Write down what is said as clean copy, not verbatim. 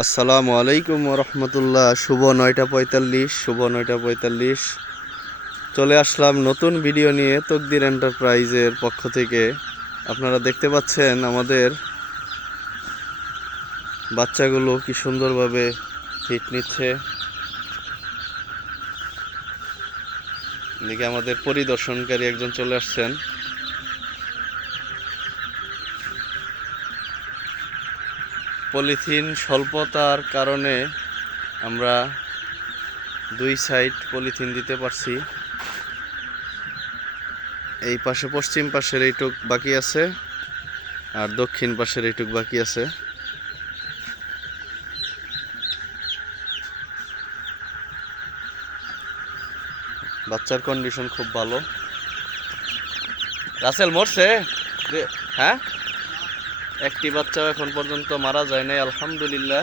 আসসালামু আলাইকুম রহমতুল্লাহ। শুভ 9:45 চলে আসলাম নতুন ভিডিও নিয়ে তকদির এন্টারপ্রাইজের পক্ষ থেকে। আপনারা দেখতে পাচ্ছেন আমাদের বাচ্চাগুলো কি সুন্দরভাবে হিট নিচ্ছে। এদিকে আমাদের পরিদর্শনকারী একজন চলে আসছেন। পলিথিন স্বল্পতার কারণে আমরা দুই সাইড পলিথিন দিতে পারছি। এই পাশে পশ্চিম পাশের এইটুক বাকি আছে আর দক্ষিণ পাশের এইটুক বাকি আছে। বাচ্চার কন্ডিশন খুব ভালো। রাসেল মরছে? হ্যাঁ, একটি বাচ্চাও এখন পর্যন্ত মারা যায় নাই, আলহামদুলিল্লাহ।